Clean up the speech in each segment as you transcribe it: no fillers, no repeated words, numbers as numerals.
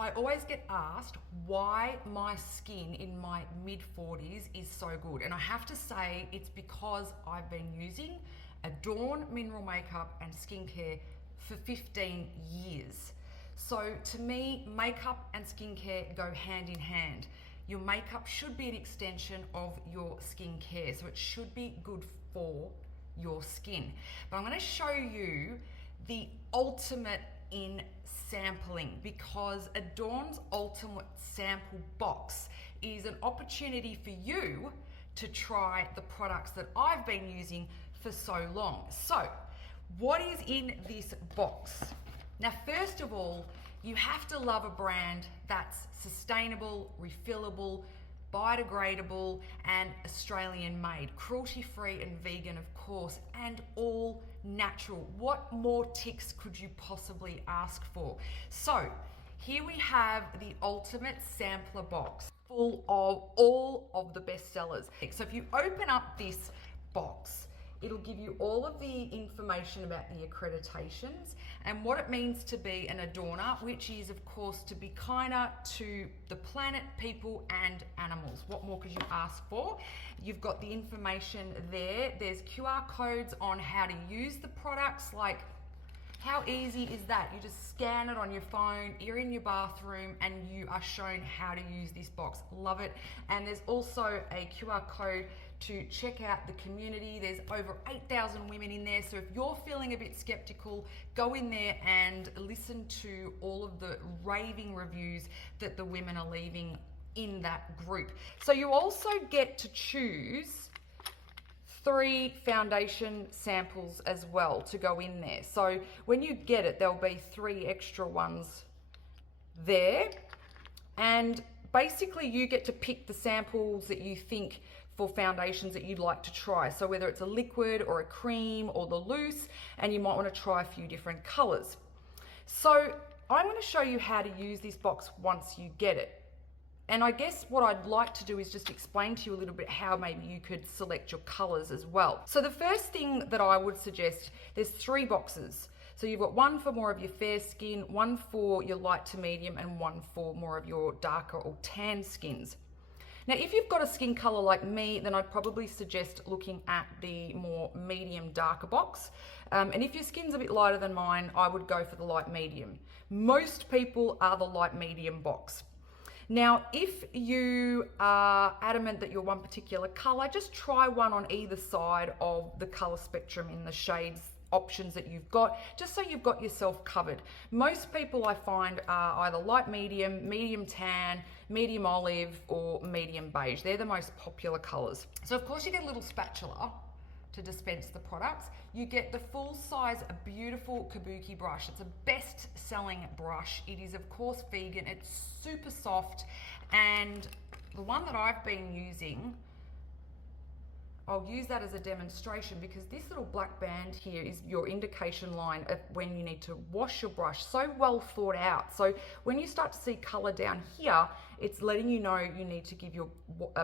I always get asked why my skin in my mid-40s is so good. And I have to say it's because I've been using Adorn mineral makeup and skincare for 15 years. So to me, makeup and skincare go hand in hand. Your makeup should be an extension of your skincare, so it should be good for your skin. But I'm going to show you the ultimate in sampling, because Adorn's ultimate sample box is an opportunity for you to try the products that I've been using for so long. So what is in this box? Now, first of all, you have to love a brand that's sustainable, refillable, biodegradable, and Australian made, cruelty free and vegan, of course, and all natural. What more ticks could you possibly ask for? So here we have the ultimate sampler box full of all of the best sellers. So if you open up this box, it'll give you all of the information about the accreditations and what it means to be an adorner, which is, of course, to be kinder to the planet, people, and animals. What more could you ask for? You've got the information there. There's QR codes on how to use the products. Like, how easy is that? You just scan it on your phone, you're in your bathroom, and you are shown how to use this box. Love it. And there's also a QR code to check out the community. There's over 8,000 women in there. So if you're feeling a bit skeptical, go in there and listen to all of the raving reviews that the women are leaving in that group. So you also get to choose 3 foundation samples as well to go in there. So when you get it, there'll be 3 extra ones there. And basically you get to pick the samples that you think for foundations that you'd like to try. So whether it's a liquid or a cream or the loose, and you might want to try a few different colors. So I'm going to show you how to use this box once you get it. And I guess what I'd like to do is just explain to you a little bit how maybe you could select your colors as well. So the first thing that I would suggest, there's 3 boxes. So you've got one for more of your fair skin, one for your light to medium, and one for more of your darker or tan skins. Now, if you've got a skin color like me, then I'd probably suggest looking at the more medium darker box. And if your skin's a bit lighter than mine, I would go for the light medium. Most people are the light medium box. Now, if you are adamant that you're one particular color, just try one on either side of the color spectrum in the shades options that you've got, just so you've got yourself covered. Most people I find are either light medium, medium tan, medium olive, or medium beige. They're the most popular colors. So of course you get a little spatula to dispense the products. You get the full size, beautiful kabuki brush. It's a best selling brush. It is of course vegan, it's super soft, and the one that I've been using, I'll use that as a demonstration, because this little black band here is your indication line of when you need to wash your brush. So well thought out. So when you start to see color down here, it's letting you know you need to give your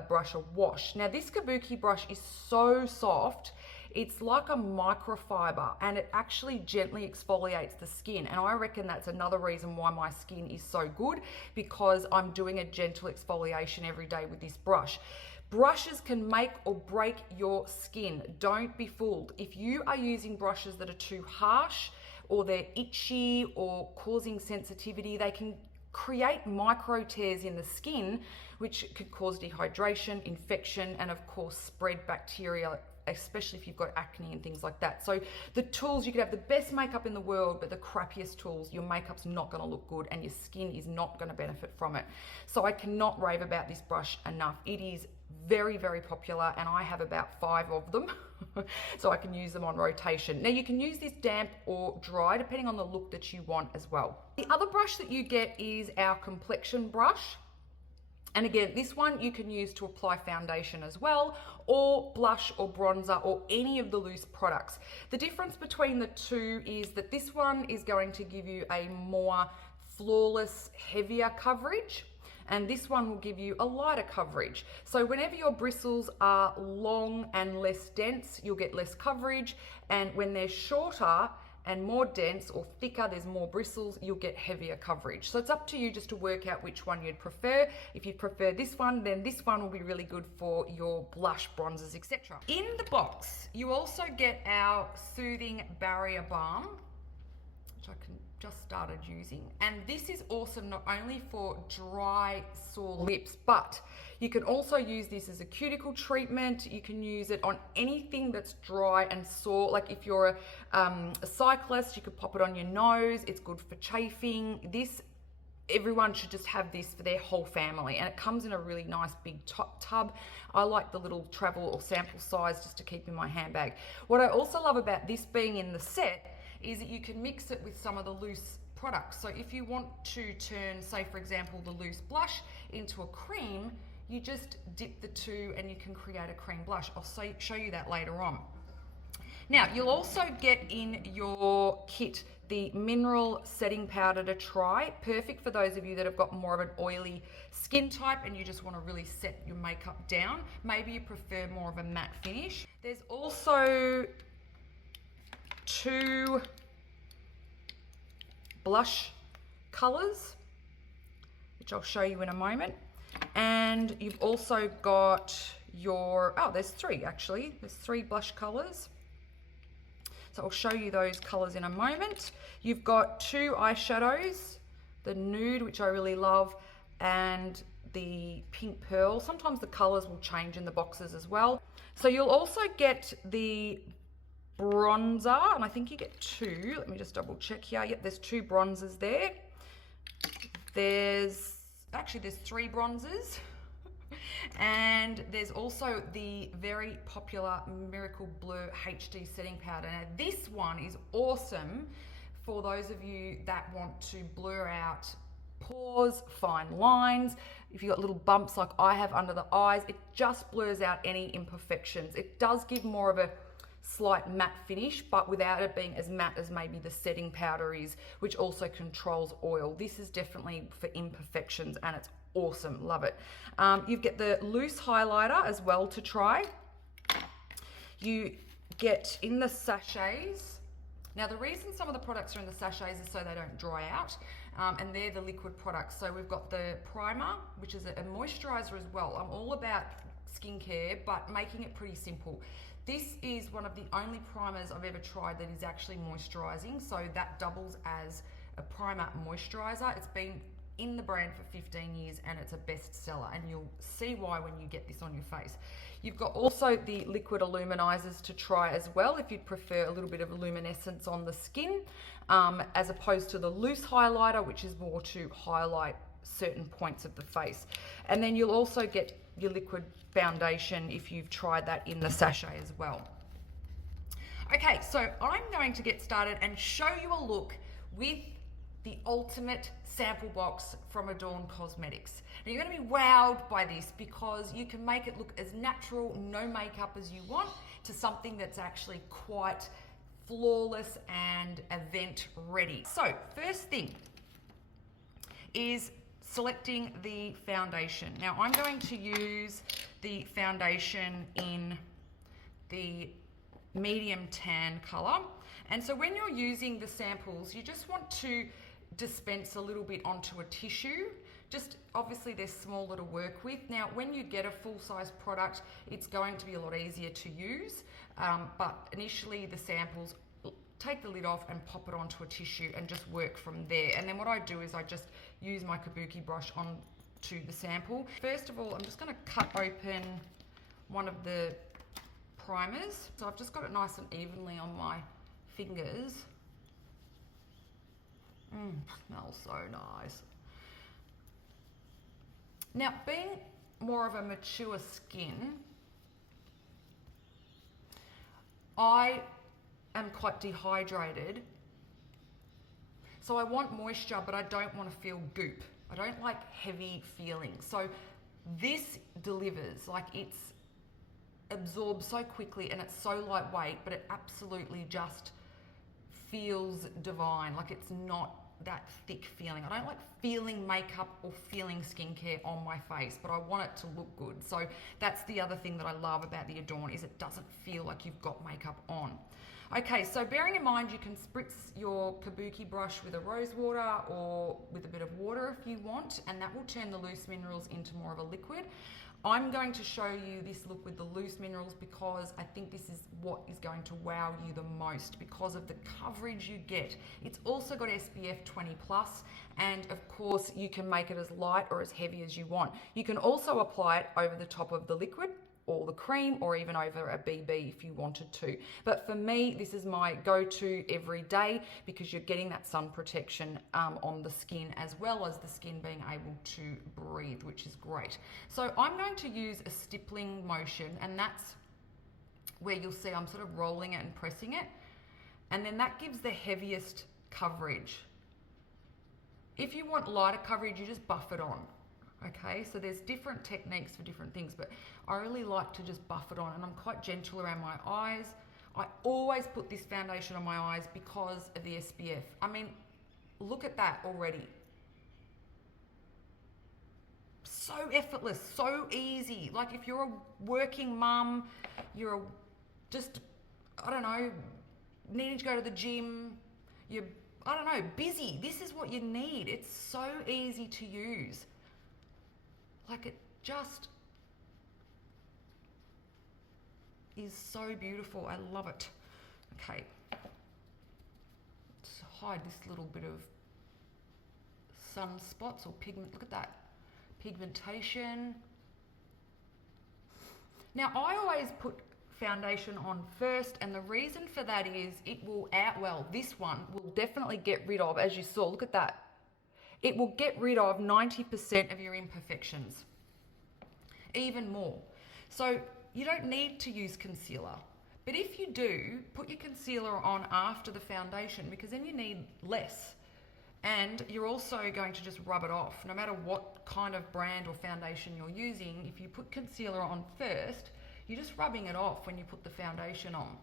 brush a wash. Now this kabuki brush is so soft, it's like a microfiber, and it actually gently exfoliates the skin. And I reckon that's another reason why my skin is so good, because I'm doing a gentle exfoliation every day with this brush. Brushes can make or break your skin. Don't be fooled. If you are using brushes that are too harsh, or they're itchy or causing sensitivity, they can create micro tears in the skin, which could cause dehydration, infection, and of course spread bacteria, especially if you've got acne and things like that. So the tools, you could have the best makeup in the world, but the crappiest tools, your makeup's not gonna look good and your skin is not gonna benefit from it. So I cannot rave about this brush enough. It is very, very popular, and I have about 5 of them. So I can use them on rotation. Now you can use this damp or dry, depending on the look that you want as well. The other brush that you get is our complexion brush. And again, this one you can use to apply foundation as well, or blush or bronzer, or any of the loose products. The difference between the two is that this one is going to give you a more flawless, heavier coverage, and this one will give you a lighter coverage. So whenever your bristles are long and less dense, you'll get less coverage, and when they're shorter and more dense or thicker, there's more bristles, you'll get heavier coverage. So it's up to you just to work out which one you'd prefer. If you prefer this one, then this one will be really good for your blush, bronzers, etc. In the box, you also get our Soothing Barrier Balm, which I can just started using. And this is awesome not only for dry, sore lips, but you can also use this as a cuticle treatment. You can use it on anything that's dry and sore. Like if you're a cyclist, you could pop it on your nose. It's good for chafing. Everyone should just have this for their whole family, and it comes in a really nice big tub. I like the little travel or sample size just to keep in my handbag. What I also love about this being in the set is that you can mix it with some of the loose products. So if you want to turn, say for example, the loose blush into a cream, you just dip the two and you can create a cream blush. I'll show you that later on. Now, you'll also get in your kit the mineral setting powder to try. Perfect for those of you that have got more of an oily skin type and you just want to really set your makeup down. Maybe you prefer more of a matte finish. There's also 2 blush colors, which I'll show you in a moment. And you've also got your, there's 3 actually. There's 3 blush colors. So I'll show you those colors in a moment. You've got 2 eyeshadows, the nude, which I really love, and the pink pearl. Sometimes the colors will change in the boxes as well. So you'll also get the bronzer, and I think you get 2. Let me just double check here. Yep, there's 2 bronzers there. There's 3 bronzers. And there's also the very popular Miracle Blur HD setting powder. Now this one is awesome for those of you that want to blur out pores, fine lines. If you've got little bumps like I have under the eyes, it just blurs out any imperfections. It does give more of a slight matte finish, but without it being as matte as maybe the setting powder is, which also controls oil. This is definitely for imperfections and it's awesome, love it. You get the loose highlighter as well to try. You get in the sachets. Now the reason some of the products are in the sachets is so they don't dry out, and they're the liquid products. So we've got the primer, which is a moisturizer as well. I'm all about skincare, but making it pretty simple. This is one of the only primers I've ever tried that is actually moisturizing, so that doubles as a primer moisturizer. It's been in the brand for 15 years and it's a bestseller, and you'll see why when you get this on your face. You've got also the liquid illuminizers to try as well if you'd prefer a little bit of luminescence on the skin, as opposed to the loose highlighter, which is more to highlight certain points of the face. And then you'll also get your liquid foundation if you've tried that in the sachet as well. Okay, so I'm going to get started and show you a look with the ultimate sample box from Adorn Cosmetics. Now you're going to be wowed by this because you can make it look as natural, no makeup as you want, to something that's actually quite flawless and event ready. So first thing is selecting the foundation. Now I'm going to use the foundation in the medium tan color. And so when you're using the samples, you just want to dispense a little bit onto a tissue. Just obviously they're smaller to work with. Now when you get a full-size product, it's going to be a lot easier to use, but initially the samples, take the lid off and pop it onto a tissue and just work from there. And then what I do is I just use my kabuki brush onto the sample. First of all, I'm just going to cut open one of the primers. So I've just got it nice and evenly on my fingers. Smells so nice. Now, being more of a mature skin, I am quite dehydrated. So I want moisture, but I don't want to feel goop. I don't like heavy feelings. So this delivers, like it's absorbs so quickly and it's so lightweight, but it absolutely just feels divine. Like it's not that thick feeling. I don't like feeling makeup or feeling skincare on my face, but I want it to look good. So that's the other thing that I love about the Adorn, is it doesn't feel like you've got makeup on. Okay, so bearing in mind you can spritz your kabuki brush with a rose water or with a bit of water if you want, and that will turn the loose minerals into more of a liquid. I'm going to show you this look with the loose minerals because I think this is what is going to wow you the most because of the coverage you get. It's also got SPF 20 plus, and of course you can make it as light or as heavy as you want. You can also apply it over the top of the liquid or the cream, or even over a BB if you wanted to. But for me, this is my go-to every day because you're getting that sun protection on the skin, as well as the skin being able to breathe, which is great. So I'm going to use a stippling motion, and that's where you'll see I'm sort of rolling it and pressing it. And then that gives the heaviest coverage. If you want lighter coverage, you just buff it on. Okay, so there's different techniques for different things, but I really like to just buff it on, and I'm quite gentle around my eyes. I always put this foundation on my eyes because of the SPF. I mean, look at that already. So effortless, so easy. Like if you're a working mum, you're just, I don't know, needing to go to the gym, you're, I don't know, busy. This is what you need. It's so easy to use. Like it just is so beautiful. I love it. Okay. Let's hide this little bit of sunspots or pigment. Look at that. Pigmentation. Now I always put foundation on first, and the reason for that is it will this one will definitely get rid of, as you saw, look at that. It will get rid of 90% of your imperfections, even more. So you don't need to use concealer. But if you do, put your concealer on after the foundation, because then you need less. And you're also going to just rub it off. No matter what kind of brand or foundation you're using, if you put concealer on first, you're just rubbing it off when you put the foundation on.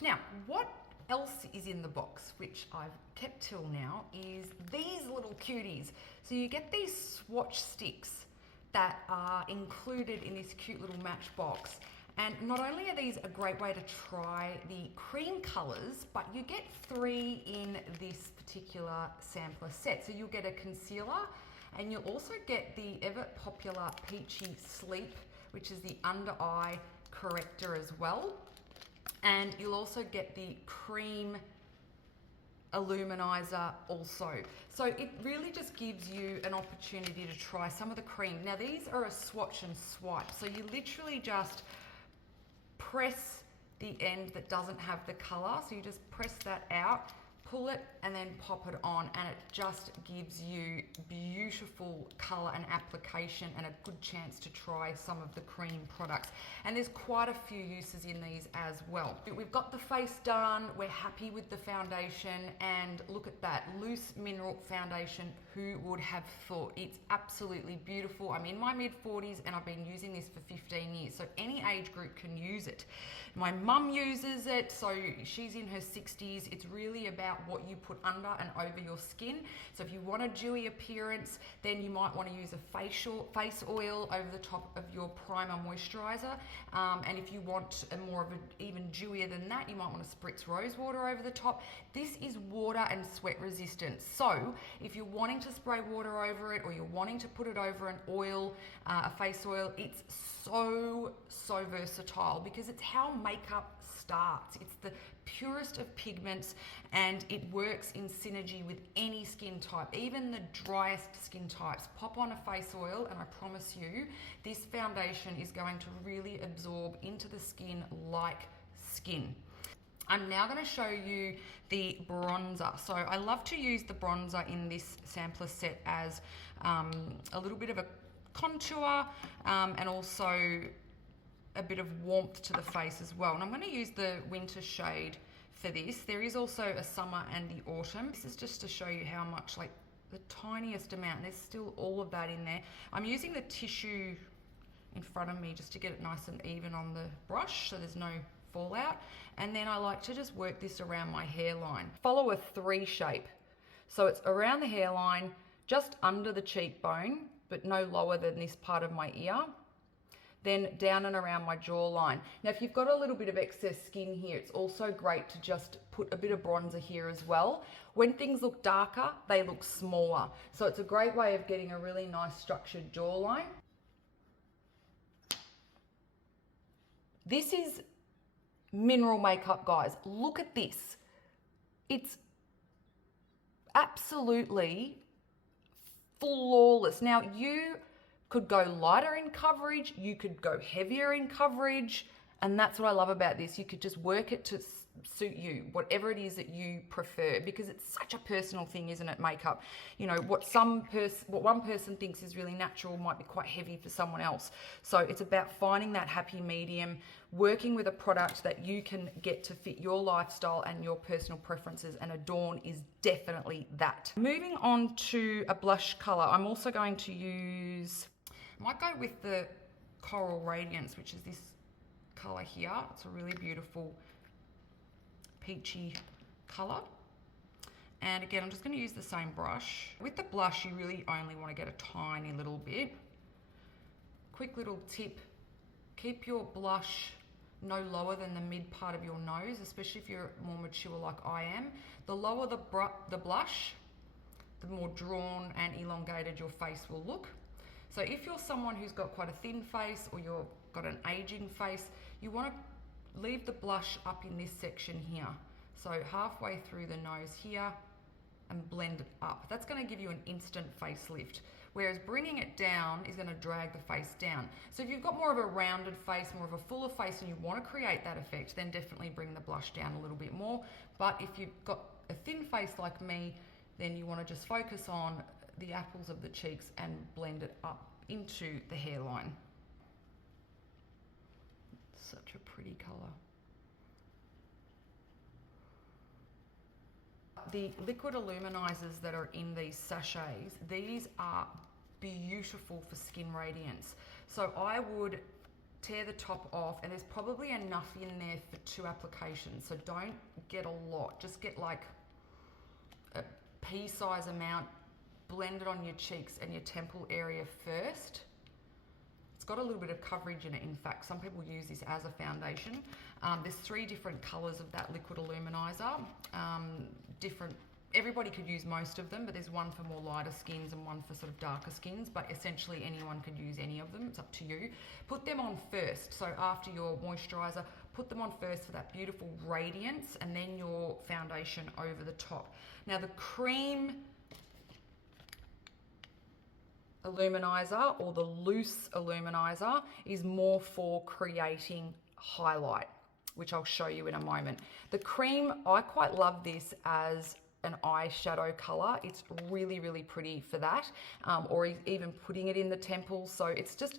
Now, what else is in the box, which I've kept till now, is these little cuties. So you get these swatch sticks that are included in this cute little matchbox. And not only are these a great way to try the cream colors, but you get 3 in this particular sampler set. So you'll get a concealer, and you'll also get the ever popular Peachy Sleep, which is the under eye corrector as well. And you'll also get the cream illuminizer also. So it really just gives you an opportunity to try some of the cream. Now these are a swatch and swipe. So you literally just press the end that doesn't have the color. So you just press that out, pull it, and then pop it on, and it just gives you beautiful color and application and a good chance to try some of the cream products. And there's quite a few uses in these as well. We've got the face done, we're happy with the foundation, and look at that, loose mineral foundation. Who would have thought? It's absolutely beautiful. I'm in my mid-40s and I've been using this for 15 years, so any age group can use it. My mum uses it, so she's in her 60s. It's really about what you put under and over your skin. So if you want a dewy appearance, then you might want to use a face oil over the top of your primer moisturizer. And if you want a more of an even dewier than that, you might want to spritz rose water over the top. This is water and sweat resistant. So if you're wanting to spray water over it, or you're wanting to put it over an oil, a face oil, it's so versatile because it's how makeup starts. It's the purest of pigments, and it works in synergy with any skin type, even the driest skin types. Pop on a face oil and I promise you this foundation is going to really absorb into the skin like skin. I'm now going to show you the bronzer. So I love to use the bronzer in this sampler set as a little bit of a contour and also a bit of warmth to the face as well. And I'm going to use the winter shade for this. There is also a summer and the autumn. This is just to show you how much, like the tiniest amount. There's still all of that in there. I'm using the tissue in front of me just to get it nice and even on the brush so there's no fallout. And then I like to just work this around my hairline. Follow a 3 shape. So it's around the hairline, just under the cheekbone, but no lower than this part of my ear. then down and around my jawline. Now, if you've got a little bit of excess skin here, it's also great to just put a bit of bronzer here as well. When things look darker, they look smaller. So it's a great way of getting a really nice structured jawline. This is mineral makeup, guys. Look at this. It's absolutely flawless. Now, you could go lighter in coverage, you could go heavier in coverage, and that's what I love about this. You could just work it to suit you, whatever it is that you prefer, because it's such a personal thing, isn't it, makeup? You know, what one person thinks is really natural might be quite heavy for someone else. So it's about finding that happy medium, working with a product that you can get to fit your lifestyle and your personal preferences, and Adorn is definitely that. Moving on to a blush color, I'm also going to use, I might go with the Coral Radiance, which is this color here. It's a really beautiful peachy color. And again, I'm just going to use the same brush. With the blush, you really only want to get a tiny little bit. Quick little tip, keep your blush no lower than the mid part of your nose, especially if you're more mature like I am. The lower the blush, the more drawn and elongated your face will look. So if you're someone who's got quite a thin face, or you've got an aging face, you want to leave the blush up in this section here. So halfway through the nose here, and blend it up. That's going to give you an instant facelift. Whereas bringing it down is going to drag the face down. So if you've got more of a rounded face, more of a fuller face, and you want to create that effect, then definitely bring the blush down a little bit more. But if you've got a thin face like me, then you want to just focus on the apples of the cheeks and blend it up into the hairline. Such a pretty color. The liquid illuminizers that are in these sachets, these are beautiful for skin radiance. So I would tear the top off, and there's probably enough in there for 2 applications. So don't get a lot, just get like a pea-size amount, blend it on your cheeks and your temple area first. It's got a little bit of coverage in it. In fact, some people use this as a foundation. There's 3 different colors of that liquid illuminizer. Everybody could use most of them, but there's one for more lighter skins and one for sort of darker skins, but essentially anyone could use any of them. It's up to you. Put them on first. So after your moisturizer, put them on first for that beautiful radiance, and then your foundation over the top. Now the cream illuminizer, or the loose illuminizer, is more for creating highlight, which I'll show you in a moment. The cream, I quite love this as an eyeshadow color. It's really, really pretty for that, or even putting it in the temples. So it's just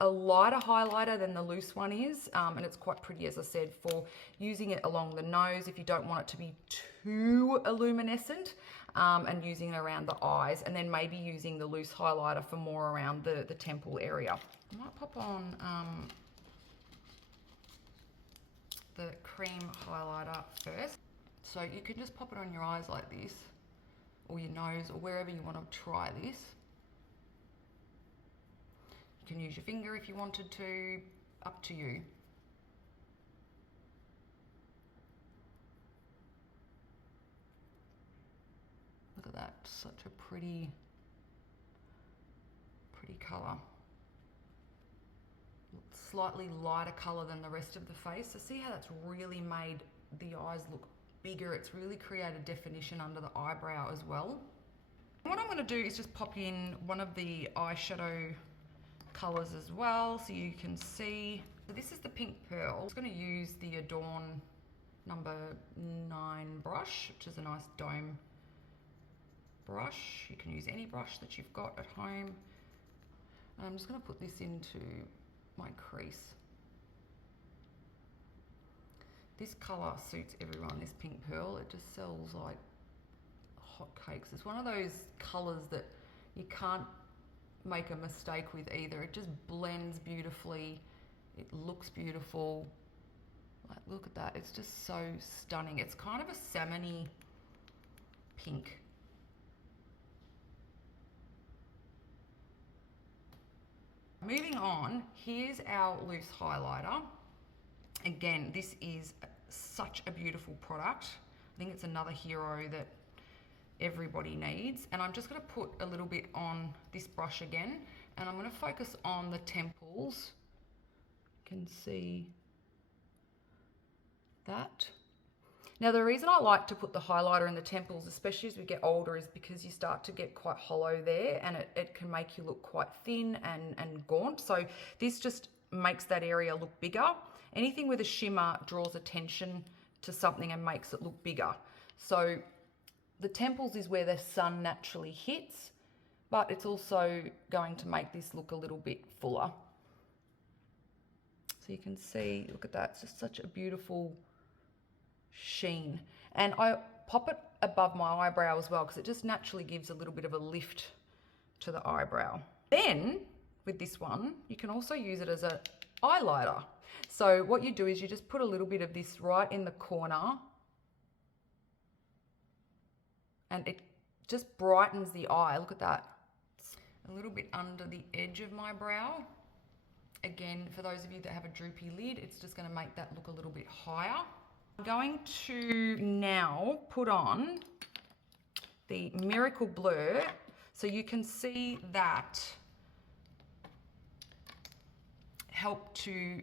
a lighter highlighter than the loose one is, and it's quite pretty, as I said, for using it along the nose if you don't want it to be too illuminescent, and using it around the eyes, and then maybe using the loose highlighter for more around the temple area. I might pop on the cream highlighter first. So you can just pop it on your eyes like this, or your nose, or wherever you want to try this. You can use your finger if you wanted to, up to you. Look at that, such a pretty color. Slightly lighter color than the rest of the face. So see how that's really made the eyes look bigger. It's really created definition under the eyebrow as well. What I'm going to do is just pop in one of the eyeshadow colors as well, so you can see. So this is the Pink Pearl. I'm just going to use the Adorn number 9 brush, which is a nice dome brush. You can use any brush that you've got at home. And I'm just going to put this into my crease. This color suits everyone, this Pink Pearl. It just sells like hotcakes. It's one of those colors that you can't make a mistake with either. It just blends beautifully. It looks beautiful. Like, look at that. It's just so stunning. It's kind of a salmon-y pink. moving on, here's our loose highlighter. Again, this is such a beautiful product. I think it's another hero that everybody needs. And I'm just going to put a little bit on this brush again, and I'm going to focus on the temples. You can see that. Now, the reason I like to put the highlighter in the temples, especially as we get older, is because you start to get quite hollow there, and it can make you look quite thin and gaunt. So this just makes that area look bigger. Anything with a shimmer draws attention to something and makes it look bigger. So the temples is where the sun naturally hits, but it's also going to make this look a little bit fuller. So you can see, look at that, it's just such a beautiful sheen. And I pop it above my eyebrow as well, because it just naturally gives a little bit of a lift to the eyebrow. Then with this one, you can also use it as an eyeliner. So what you do is you just put a little bit of this right in the corner, and it just brightens the eye. Look at that. A little bit under the edge of my brow. Again, for those of you that have a droopy lid, it's just going to make that look a little bit higher. I'm going to now put on the Miracle Blur, so you can see that help to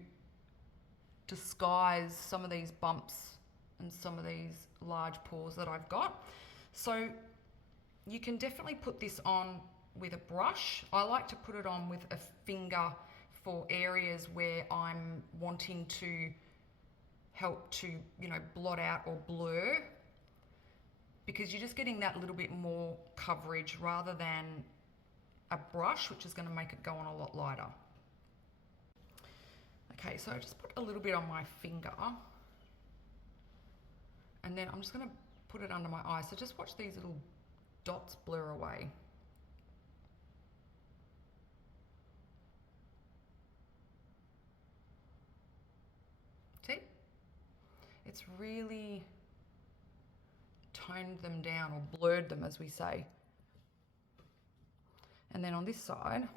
disguise some of these bumps and some of these large pores that I've got. So you can definitely put this on with a brush. I like to put it on with a finger for areas where I'm wanting to help to, you know, blot out or blur, because you're just getting that little bit more coverage rather than a brush, which is going to make it go on a lot lighter. Okay, so I just put a little bit on my finger, and then I'm just going to put it under my eye. So just watch these little dots blur away. See? It's really toned them down, or blurred them, as we say. And then on this side,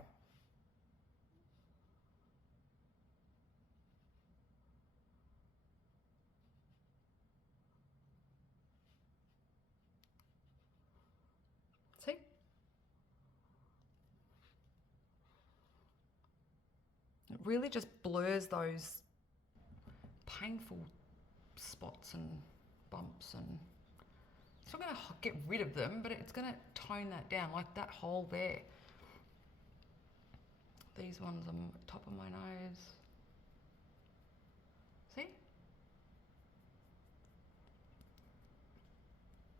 see? It really just blurs those painful spots and bumps, and it's not going to get rid of them, but it's going to tone that down, like that hole there. These ones on the top of my nose. See?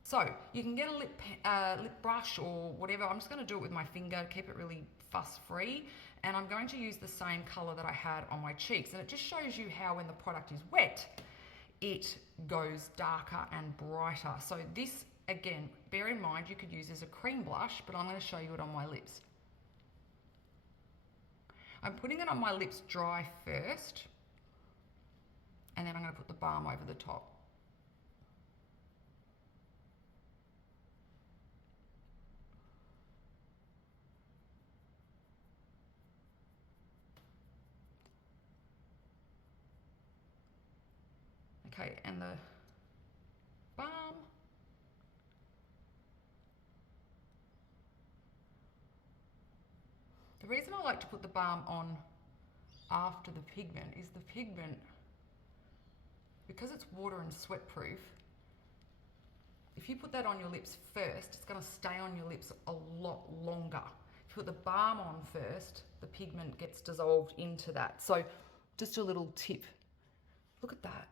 So you can get a lip brush or whatever. I'm just going to do it with my finger, keep it really fuss-free. And I'm going to use the same colour that I had on my cheeks. And it just shows you how when the product is wet, it goes darker and brighter. So this, again, bear in mind, you could use as a cream blush, but I'm going to show you it on my lips. I'm putting it on my lips dry first, and then I'm going to put the balm over the top. Okay, and the balm. The reason I like to put the balm on after the pigment is the pigment, because it's water and sweat proof, if you put that on your lips first, it's going to stay on your lips a lot longer. If you put the balm on first, the pigment gets dissolved into that. So just a little tip. Look at that.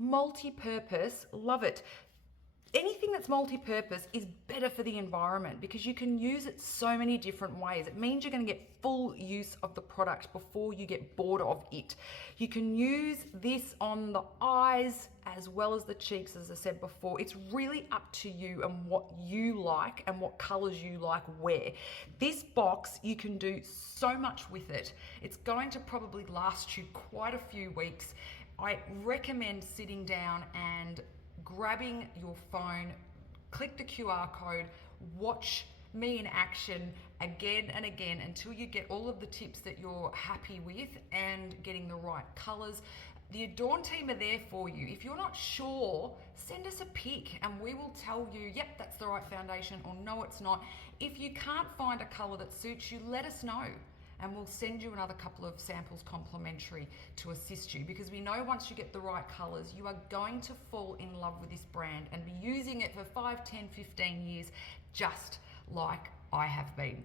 Multi-purpose, love it. Anything that's multi-purpose is better for the environment because you can use it so many different ways. It means you're going to get full use of the product before you get bored of it. You can use this on the eyes as well as the cheeks, as I said before. It's really up to you and what you like and what colors you like wear. This box, you can do so much with it. It's going to probably last you quite a few weeks. I recommend sitting down and grabbing your phone, click the QR code, watch me in action again and again until you get all of the tips that you're happy with and getting the right colors. The Adorn team are there for you. If you're not sure, send us a pic and we will tell you, yep, that's the right foundation, or no, it's not. If you can't find a color that suits you, let us know and we'll send you another couple of samples complimentary to assist you, because we know once you get the right colors, you are going to fall in love with this brand and be using it for 5, 10, 15 years, just like I have been.